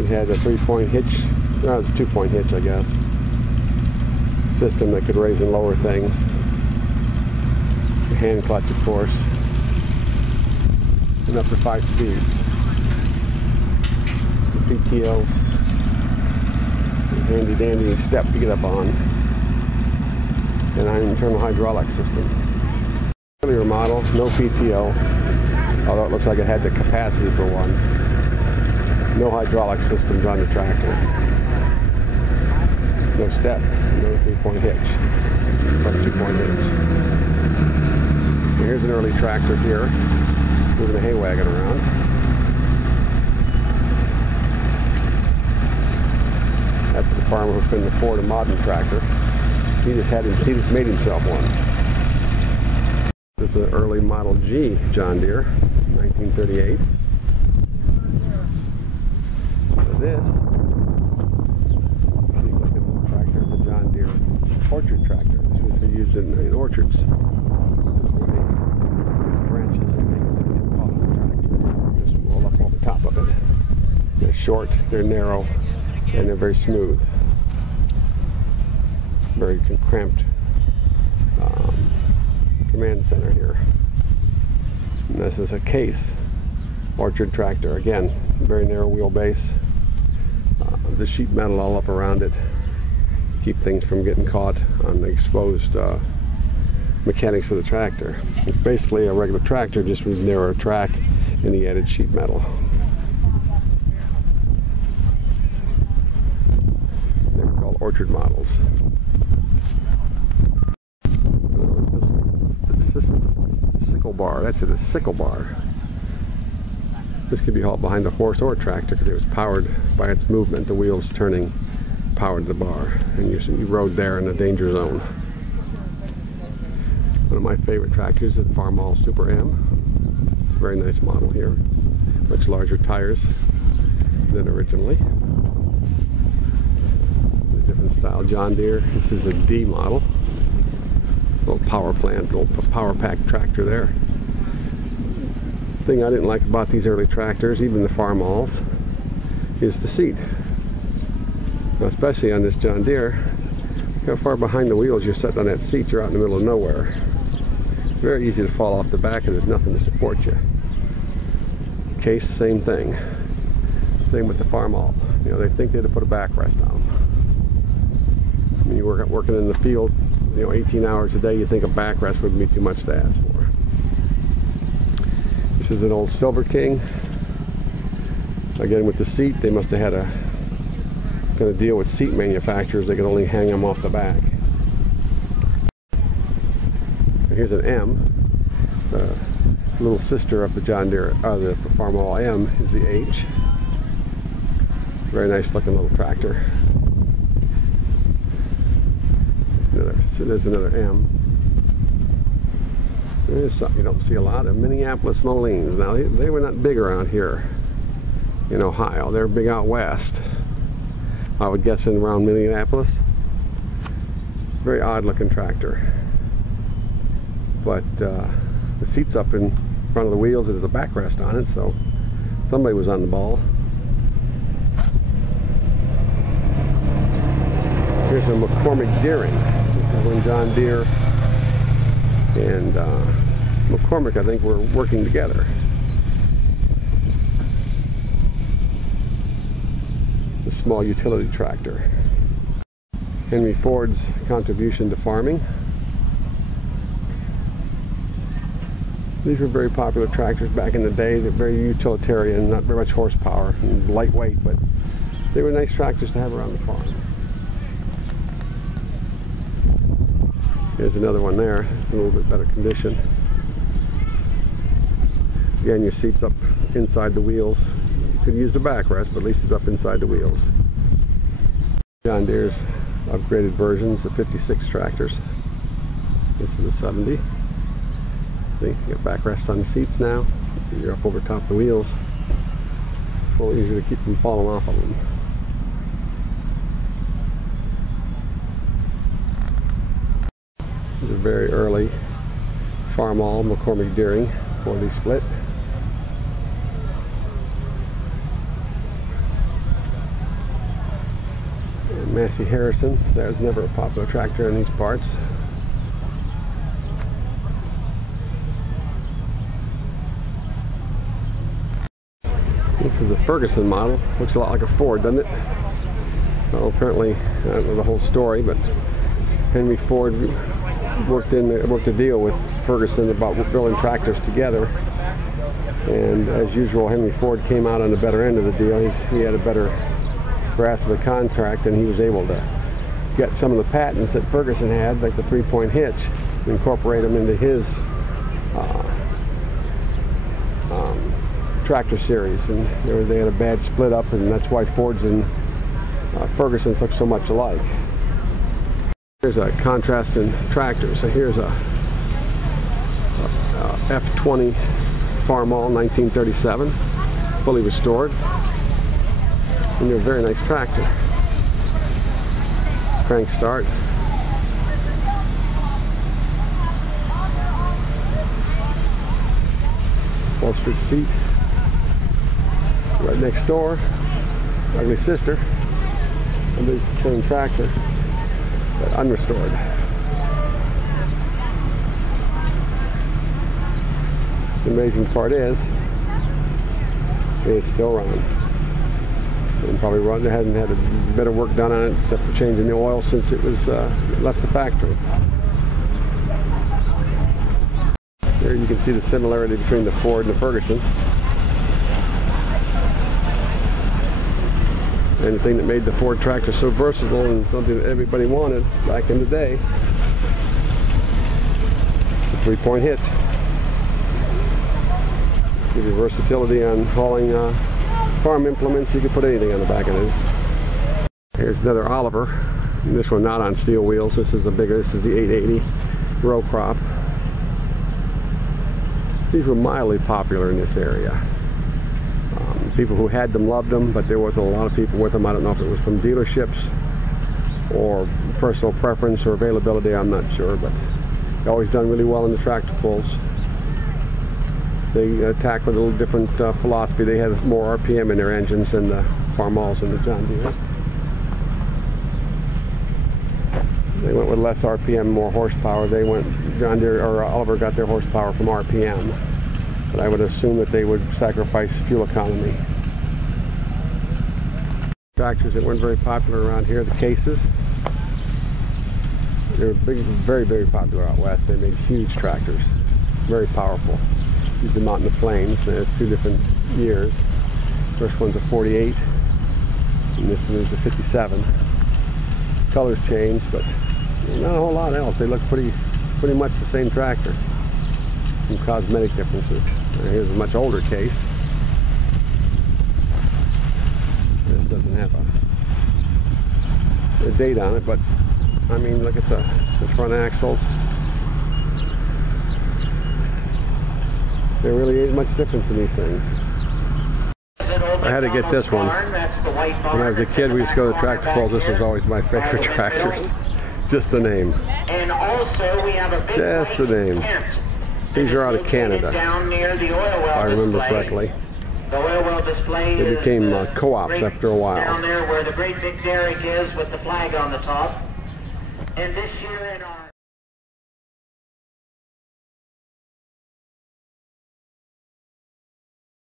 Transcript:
It had a 3-point hitch, no, it's a 2-point hitch, I guess. System that could raise and lower things. A hand clutch, of course. And up to 5 speeds. The PTO. Handy dandy step to get up on. And an internal hydraulic system. Earlier model, no PTO. Although it looks like it had the capacity for one. No hydraulic systems on the tractor. No step, no 3-point hitch, but 2-point hitch. Here's an early tractor here, moving a hay wagon around. That's the farmer who couldn't afford a modern tractor. He just made himself one. This is an early Model G John Deere, 1938. So this, see, look at the tractor, the John Deere orchard tractor. This was used in orchards. This way, branches and things didn't get caught on the tractor. Just roll up over top of it. They're short, they're narrow, and they're very smooth. Very cramped command center here. And this is a Case orchard tractor. Again, very narrow wheelbase. The sheet metal all up around it. Keep things from getting caught on the exposed mechanics of the tractor. It's basically a regular tractor, just with narrow track and the added sheet metal. They were called orchard models. Sickle bar, that's it, a sickle bar. This could be hauled behind a horse or a tractor because it was powered by its movement. The wheels turning powered the bar, and you rode there in the danger zone. One of my favorite tractors is the Farmall Super M. It's a very nice model here. Much larger tires than originally. A different style John Deere. This is a D model. Little power plant, little power pack tractor there. Thing I didn't like about these early tractors, even the Farmalls, is the seat. Now, especially on this John Deere, look how far behind the wheels you're sitting on that seat. You're out in the middle of nowhere. Very easy to fall off the back and there's nothing to support you. Case, same thing. Same with the Farmall. You know, they think they'd put a backrest on them. I mean, you're working in the field, you know, 18 hours a day, you think a backrest wouldn't be too much to ask for. This is an old Silver King. Again, with the seat, they must have had a kind of deal with seat manufacturers. They could only hang them off the back. And here's an M. The little sister of the John Deere, the Farmall M is the H. Very nice looking little tractor. So there's another M. There's something you don't see a lot of. Minneapolis Molines. Now, they were not big around here in Ohio. They're big out west. I would guess in around Minneapolis. Very odd looking tractor. But the seat's up in front of the wheels and there's a backrest on it, so somebody was on the ball. Here's a McCormick Deering. This is when John Deere and McCormick, I think, were working together. The small utility tractor. Henry Ford's contribution to farming. These were very popular tractors back in the day. They're very utilitarian, not very much horsepower, and lightweight, but they were nice tractors to have around the farm. Here's another one there, a little bit better condition. Again, your seat's up inside the wheels. You could use the backrest, but at least it's up inside the wheels. John Deere's upgraded versions of 56 tractors. This is a 70. See, you got backrest on the seats now. You're up over top of the wheels. It's a little easier to keep from falling off of them. This is a very early Farmall McCormick Deering 40 split. Massey Harrison. That was never a popular tractor in these parts. This is a Ferguson model. Looks a lot like a Ford, doesn't it? Well, apparently, I don't know the whole story, but Henry Ford worked a deal with Ferguson about building tractors together. And as usual, Henry Ford came out on the better end of the deal. He had a better grasp of the contract, and he was able to get some of the patents that Ferguson had, like the three-point hitch, and incorporate them into his tractor series. And they had a bad split up, and that's why Fords and Ferguson look so much alike. Here's a contrast in tractors. So here's a F20 Farmall 1937, fully restored. And a very nice tractor. Crank start. Upholstered seat. Right next door, ugly sister. And it's the same tractor, but unrestored. The amazing part is, it's still running. And probably it hasn't had a bit of work done on it except for changing the oil since it was left the factory. Here you can see the similarity between the Ford and the Ferguson. And the thing that made the Ford tractor so versatile and something that everybody wanted back in the day, the three-point hitch. Give you versatility on hauling farm implements. You can put anything on the back of this. Here's another Oliver. And this one not on steel wheels. This is the bigger. This is the 880 row crop. These were mildly popular in this area. People who had them loved them, but there wasn't a lot of people with them. I don't know if it was from dealerships or personal preference or availability. I'm not sure, but they've always done really well in the tractor pulls. They attack with a little different philosophy. They have more RPM in their engines than the Farmalls and the John Deere. They went with less RPM, more horsepower. John Deere or Oliver got their horsepower from RPM. But I would assume that they would sacrifice fuel economy. Tractors that weren't very popular around here, the Cases. They were big, very, very popular out west. They made huge tractors, very powerful. Used them out in the plains. There's two different years. First one's a 48, and this one is a 57. Colors changed, but not a whole lot else. They look pretty much the same tractor. Some cosmetic differences. Here's a much older Case. This doesn't have a date on it, but I mean, look at the front axles. There really ain't much difference in these things. I had to get this one. When I was a kid, we used to go to tractor pulls. This was always my favorite tractors. Just the name. And also we have a big just the name. These are out of Canada, if I remember correctly. The oil well display they became co-ops after a while. Down there where the great big derrick is with the flag on the top. And this year in our